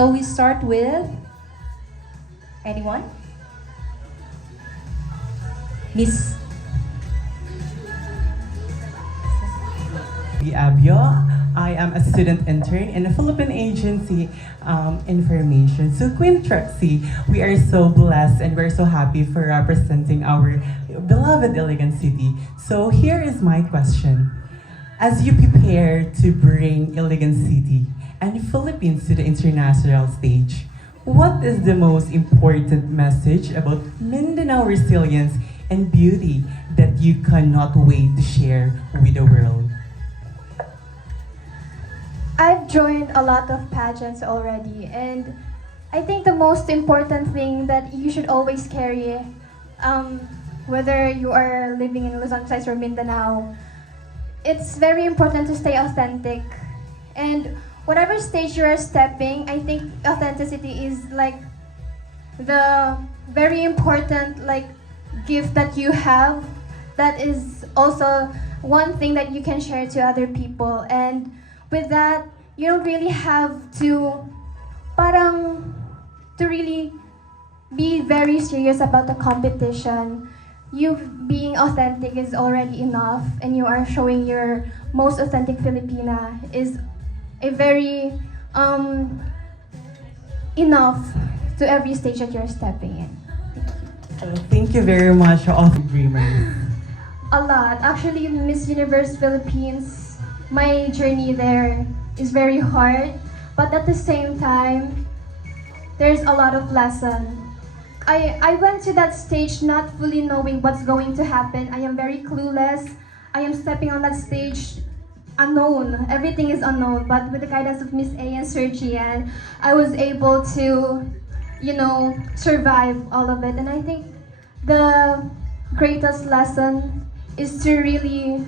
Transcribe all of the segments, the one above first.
Shall we start with anyone? Miss Abio. I am a student intern in a Philippine agency information. So Queen Trixie, we are so blessed and we're so happy for representing our beloved Iligan City. So here is my question. As you prepare to bring Iligan City and Philippines to the international stage, what is the most important message about Mindanao resilience and beauty that you cannot wait to share with the world? I've joined a lot of pageants already, and I think the most important thing that you should always carry, whether you are living in Luzon, Visayas, or Mindanao, it's very important to stay authentic. And whatever stage you are stepping, I think authenticity is like the very important gift that you have. That is also one thing that you can share to other people. And with that, you don't really have to really be very serious about the competition. You being authentic is already enough, and you are showing your most authentic Filipina is a very enough to every stage that you're stepping in. Thank you very much, all the dreamers. A lot. Actually, Miss Universe Philippines, my journey there is very hard, but at the same time, there's a lot of lesson. I went to that stage not fully knowing what's going to happen. I am very clueless. I am stepping on that stage unknown. Everything is unknown, but with the guidance of Miss A and Sir Gian, I was able to, survive all of it. And I think the greatest lesson is to really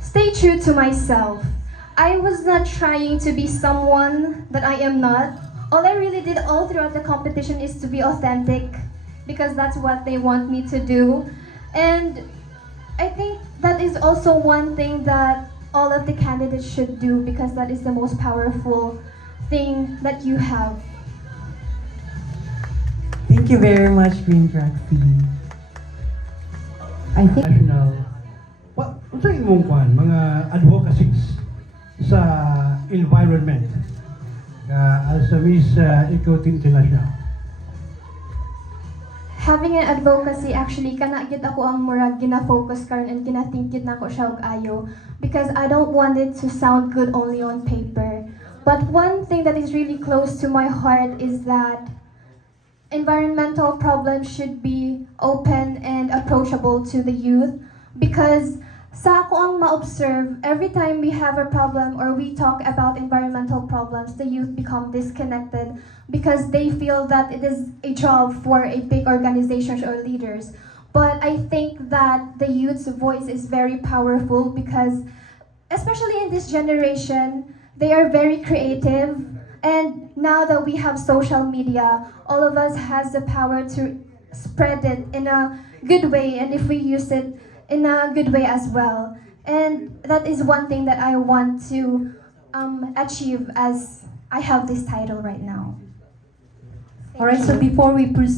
stay true to myself. I was not trying to be someone that I am not. All I really did all throughout the competition is to be authentic because that's what they want me to do. And I think that is also one thing that all of the candidates should do because that is the most powerful thing that you have. Thank you very much, Queen Trixie. I think National. Unsa imong kwan mga advocacies sa environment as a Miss Equity International? Having an advocacy, actually, kana gyud ako ang murag gina-focus karon and gina-think gyud nako siya og ayo because I don't want it to sound good only on paper. But one thing that is really close to my heart is that environmental problems should be open and approachable to the youth because sa ako ang ma-observe, every time we have a problem or we talk about environmental problems, the youth become disconnected because they feel that it is a job for a big organization or leaders. But I think that the youth's voice is very powerful because, especially in this generation, they are very creative. And now that we have social media, all of us has the power to spread it in a good way, and if we use it in a good way as well. And that is one thing that I want to achieve as I have this title right now. all right. So before we proceed.